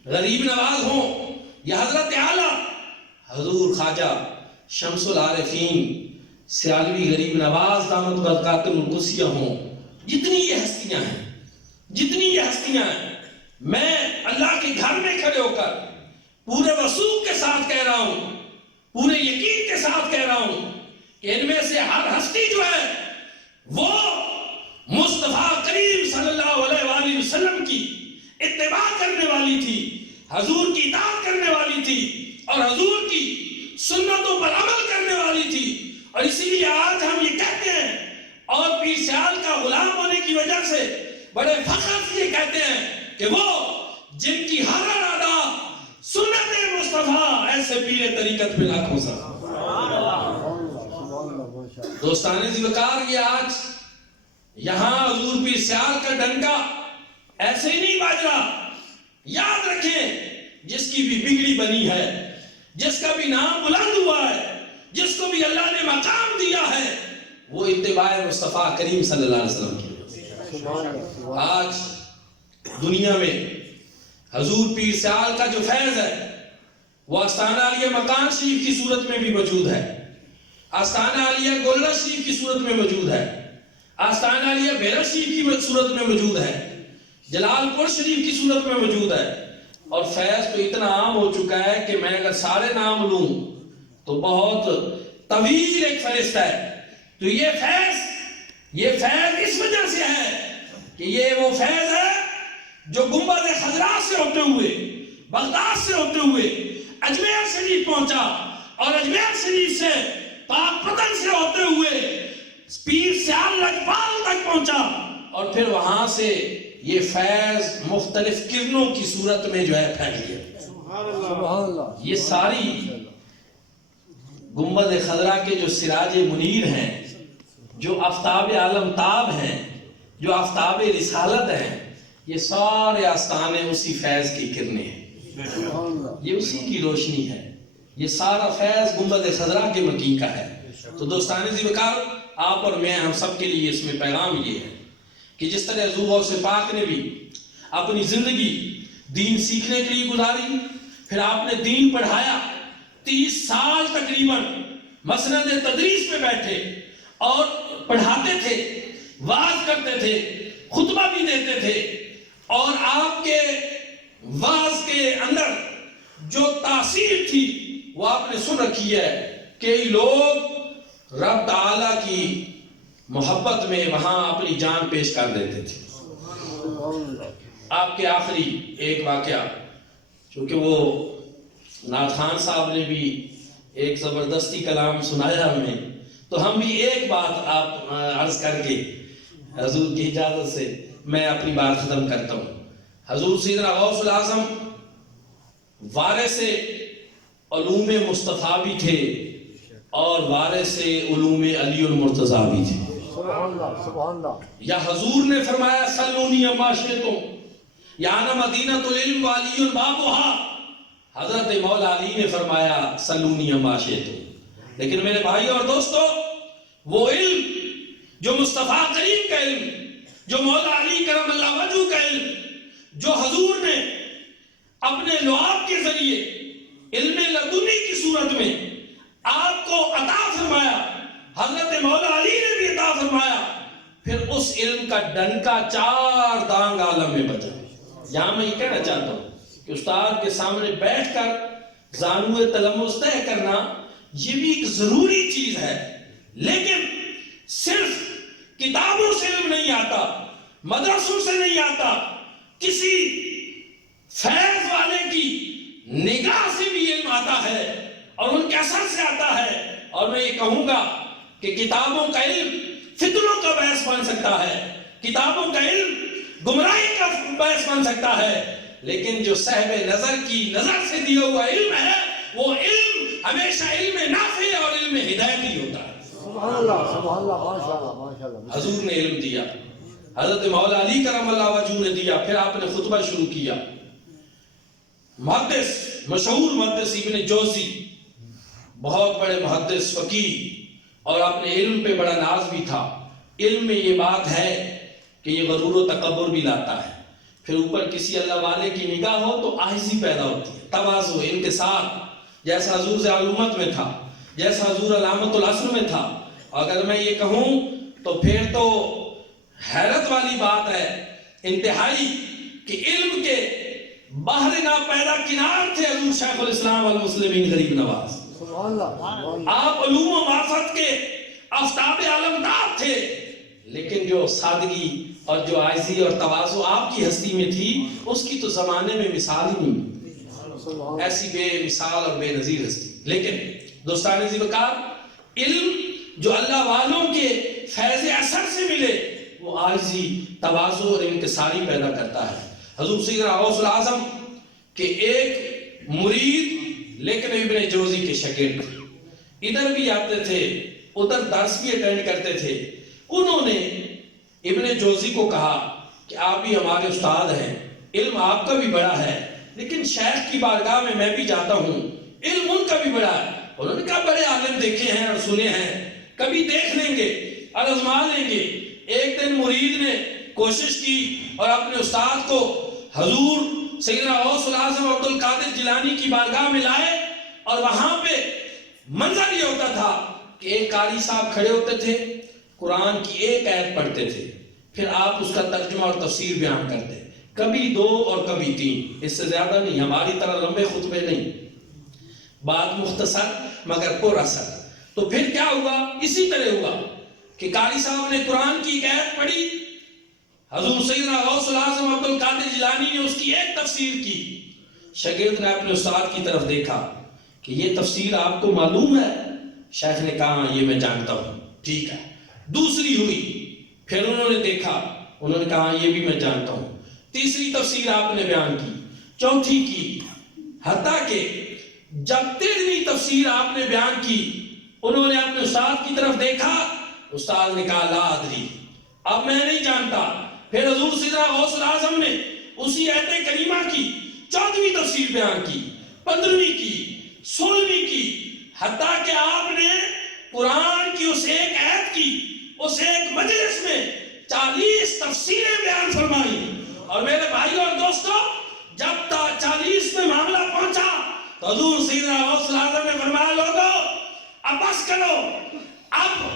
غریب نواز ہوں، یا حضرت اعلیٰ حضور خواجہ شمس العارفین سیالوی غریب نواز دامت برکات القدسیہ ہوں. جتنی یہ ہستیاں ہیں میں اللہ کے گھر میں کھڑے ہو کر پورے وثوق کے ساتھ کہہ رہا ہوں، پورے یقین کے ساتھ کہہ رہا ہوں کہ ان میں سے ہر ہستی جو ہے وہ مصطفیٰ کریم صلی اللہ علیہ وآلہ وسلم کی اتباع کرنے والی تھی، حضور کی اطاعت کرنے والی تھی اور حضور کی سنتوں پر عمل کرنے والی تھی. اور اسی لیے آج ہم یہ کہتے ہیں اور پیر سیال کا غلام ہونے کی وجہ سے بڑے فخر سے یہ کہتے ہیں کہ وہ جن کی ہر ادا سنت مصطفیٰ ایسے پیر طریقت پہ لاکھوں سا. دوستان ذوقار، یہ آج یہاں حضور پیر سیال کا ڈنکا ایسے ہی نہیں بج رہا. یاد رکھیں، جس کی بھی بگڑی بنی ہے، جس کا بھی نام بلند ہوا ہے، جس کو بھی اللہ نے مقام دیا ہے، وہ اتباع مصطفیٰ کریم صلی اللہ علیہ وسلم کی. آج دنیا میں حضور پیر سیال کا جو فیض ہے وہ آستانہ عالیہ مکان شریف کی صورت میں بھی موجود ہے، آستانہ عالیہ گولڑا شریف کی صورت میں موجود ہے، آستانہ عالیہ بیرا شریف کی صورت میں موجود ہے، جلال پور شریف کی صورت میں موجود ہے. اور فیض تو اتنا عام ہو چکا ہے کہ میں اگر سارے نام لوں تو بہت طویل ایک فہرست ہے. تو یہ فیض اس وجہ سے ہے کہ یہ وہ فیض ہے جو گنبد خضرا سے ہوتے ہوئے، بغداد سے ہوتے ہوئے اجمیر شریف پہنچا، اور اجمیر شریف سے پاک پتن سے ہوتے ہوئے پیر سیال لجپال تک پہنچا، اور پھر وہاں سے یہ فیض مختلف کرنوں کی صورت میں جو ہے پھیل گیا. یہ ساری گنبد خضرا کے جو سراج منیر ہیں، جو آفتاب عالم تاب ہیں، جو آفتاب رسالت ہیں، یہ سارے آستانے اسی فیض کی کرنیں ہیں، یہ اسی کی روشنی ہے. یہ سارا فیض گنبد خضرا کے مکین کا ہے. تو دوستان ذوقار، آپ اور میں، ہم سب کے لیے اس میں پیغام یہ ہے کہ جس طرح حضور غوث پاک نے بھی اپنی زندگی دین سیکھنے کے لیے گزاری، پھر آپ نے دین پڑھایا، 30 سال تقریباً مسند تدریس پہ بیٹھے اور پڑھاتے تھے، وعظ کرتے تھے، خطبہ بھی دیتے تھے، اور آپ کے وعظ کے اندر جو تاثیر تھی وہ آپ نے سن رکھی ہے. کئی لوگ رب تعالیٰ کی محبت میں وہاں اپنی جان پیش کر دیتے تھے. آپ کے آخری ایک واقعہ، چونکہ وہ نعت خان صاحب نے بھی ایک زبردستی کلام سنایا ہمیں، تو ہم بھی ایک بات آپ عرض کر کے حضور کی اجازت سے میں اپنی بات ختم کرتا ہوں. حضور سیدنا غوث الاعظم وارث علوم مصطفیٰ بھی تھے اور وارث علوم علی المرتضیٰ بھی تھے. سبحان اللہ سبحان اللہ. یا حضور نے فرمایا سلونی اما شئتم یعنی مدینۃ العلم وعلی بابھا. حضرت مولا علی نے فرمایا سلونی اما شئتم. لیکن میرے بھائیوں اور دوستو، وہ علم جو مصطفیٰ کریم کا علم، جو مولا علی کرم اللہ وجہہ کا علم، جو حضور نے اپنے لعاب کے ذریعے علم لدنی کی صورت میں آپ کو عطا فرمایا، حضرت مولا علی نے بھی عطا فرمایا، پھر اس علم کا ڈنکا 4 دانگ عالم میں بجا. یہاں میں یہ کہنا چاہتا ہوں کہ استاد کے سامنے بیٹھ کر زانو تلمس طے کرنا یہ بھی ایک ضروری چیز ہے، لیکن صرف کتابوں سے علم نہیں آتا، مدرسوں سے نہیں آتا، کسی فیض والے کی نگاہ سے بھی علم آتا ہے اور ان کے اثر سے آتا ہے. اور میں یہ کہوں گا کہ کتابوں کا علم فتنوں کا باعث بن سکتا ہے، کتابوں کا علم گمراہی کا باعث بن سکتا ہے، لیکن جو صاحب نظر کی نظر سے دیا ہوا علم ہے وہ علم ہمیشہ علم نافع اور علم ہدایت ہی ہوتا ہے. سبحان اللہ ماشاءاللہ ماشاءاللہ. حضور نے علم دیا، حضرت مولا علی کرم اللہ وجہہ نے دیا، پھر آپ نے خطبہ شروع کیا. محدث، مشہور محدث ابن جوزی، بہت بڑے محدث فقیہ، اور اپنے علم پہ بڑا ناز بھی تھا. علم میں یہ بات ہے کہ یہ غرور و تکبر بھی لاتا ہے. پھر اوپر کسی اللہ والے کی نگاہ ہو تو عاجزی پیدا ہوتی ہے، تواضع، انکسار، جیسا حضور ضیاء میں تھا، جیسا حضور علامت العصر میں تھا. اگر میں یہ کہوں تو پھر تو حیرت والی بات ہے انتہائی کہ علم کے بحر ناپیدا کنار تھے حضور شیخ الاسلام والمسلمین غریب نواز. سبحان اللہ. آپ علوم و معرفت کے آفتاب علمدار تھے، لیکن جو سادگی اور جو عاجزی اور تواضع آپ کی ہستی میں تھی اس کی تو زمانے میں مثال ہی نہیں، ایسی بے مثال اور بے نظیر ہستی. لیکن دوستان ذی وقار، علم جو اللہ والوں کے فیض اثر سے ملے وہ عاجزی، تواضع اور انکساری پیدا کرتا ہے. حضور سیدنا غوث العظم کے ایک مرید لیکن ابن جوزی کے شاگرد تھے، ادھر بھی آتے تھے ادھر درس بھی اٹینڈ کرتے تھے. انہوں نے ابن جوزی کو کہا کہ آپ بھی ہمارے استاد ہیں، علم آپ کا بھی بڑا ہے، لیکن شیخ کی بارگاہ میں بھی جاتا ہوں، علم ان کا بھی بڑا ہے. انہوں نے کہا بڑے عالم دیکھے ہیں اور سنے ہیں، کبھی دیکھ لیں گے اور آزما لیں گے. ایک دن مرید نے کوشش کی اور اپنے استاد کو حضور سیدنا غوث العظم عبد القادر جیلانی کی بارگاہ میں لائے، اور وہاں پہ منظر یہ ہوتا تھا کہ ایک قاری صاحب کھڑے ہوتے تھے، قرآن کی ایک آیت پڑھتے تھے، پھر آپ اس کا ترجمہ اور تفسیر بیان کرتے، کبھی 2 اور کبھی 3، اس سے زیادہ نہیں. ہماری طرح لمبے خطبے نہیں، بات مختصر مگر پر اثر. تو پھر کیا ہوا؟ اسی طرح ہوا کہ قاری صاحب نے قرآن کی ایک آیت پڑھی، حضور سیدنا غوث العظم عبد القادر جیلانی نے اس کی ایک تفسیر کی. شاگرد نے اپنے استاد کی طرف دیکھا کہ یہ تفسیر آپ کو معلوم ہے؟ شیخ نے کہا یہ میں جانتا ہوں. ٹھیک ہے. دوسری ہوئی، پھر انہوں نے دیکھا، انہوں نے کہا یہ بھی میں جانتا ہوں. تیسری تفسیر آپ نے بیان کی، چوتھی کی، حتیٰ کہ جب 13ویں تفسیر آپ نے بیان کی انہوں نے اپنے استاد کی طرف دیکھا، استاد نے کہا لا ادری، اب میں نہیں جانتا. پھر حضور سیدنا غوث العظم نے اسی آیت کریمہ کی 14ویں تفسیر بیان کی، 15ویں کی، 16ویں کی، حتیٰ کہ آپ نے قرآن کی اس ایک آیت کی اس ایک مجلس میں 40 تفسیریں بیان فرمائی. اور میرے بھائیوں اور دوستوں، جب 40 میں معاملہ پہنچا تو حضور سیدنا غوث العظم نے فرمایا لوگو اب بس کرو، اب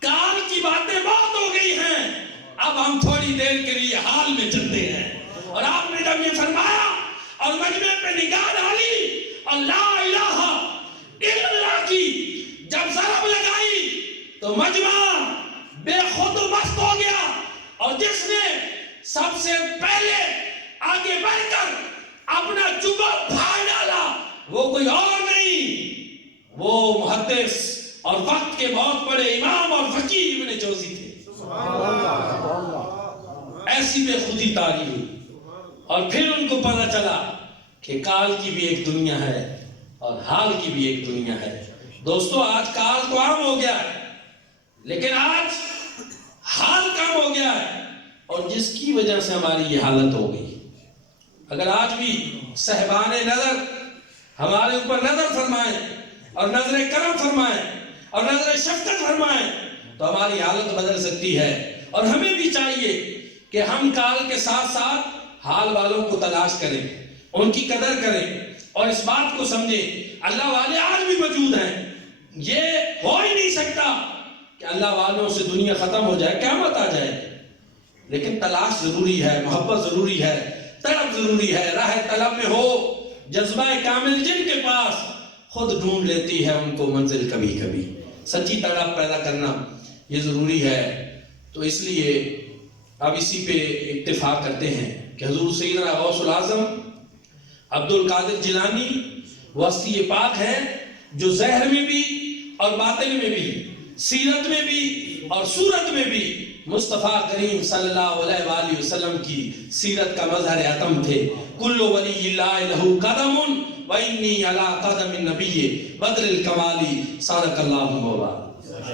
کال کی باتیں بہت ہو گئی ہیں، اب ہم تھوڑی دیر کے لیے حال میں چلتے ہیں. اور آپ نے جب یہ فرمایا اور مجمع پہ نگاہ ڈالی اور لا الہ الا اللہ کی جب ضرب لگائی تو مجمع بے خود مست ہو گیا. اور جس نے سب سے پہلے آگے بڑھ کر اپنا جبہ پھاڑ ڈالا وہ کوئی اور نہیں، وہ محدث اور وقت کے بہت بڑے امام اور فقیہ ابن جوزی تھے. ایسی بے خودی تاری ہوئی. اور پھر ان کو پتہ چلا کہ کال کی بھی ایک دنیا ہے، اور حال کی بھی ایک دنیا ہے۔ دوستو آج کال تو عام ہو گیا ہے، لیکن آج حال کم ہو گیا ہے، اور جس کی وجہ سے ہماری یہ حالت ہو گئی۔ اگر آج بھی صاحبان نظر ہمارے اوپر نظر فرمائیں اور نظر کرم فرمائیں اور نظر شفقت فرمائیں تو ہماری حالت بدل سکتی ہے، اور ہمیں بھی چاہیے کہ ہم کال کے ساتھ ساتھ حال والوں کو تلاش کریں، ان کی قدر کریں، اور اس بات کو سمجھیں اللہ والے آج بھی موجود ہیں۔ یہ ہو ہی نہیں سکتا کہ اللہ والوں سے دنیا ختم ہو جائے، قیامت آ جائے، لیکن تلاش ضروری ہے، محبت ضروری ہے، طلب ضروری ہے۔ راہ طلب میں ہو جذبہ کامل جن کے پاس، خود ڈھونڈ لیتی ہے ان کو منزل کبھی کبھی۔ سچی طلب پیدا کرنا یہ ضروری ہے۔ تو اس لیے اب اسی پہ اتفاق کرتے ہیں کہ حضور سیدنا غوث العظم عبد القادر جیلانی وصی پاک ہے، جو ظاہر میں بھی اور باطن میں بھی، سیرت میں بھی اور صورت میں بھی مصطفیٰ کریم صلی اللہ علیہ وآلہ وسلم کی سیرت کا مظہر اتم تھے۔ کل ولی اللہ لہ قدم وانی علی قدم النبی بدر الکمالی صدق اللہ مولا۔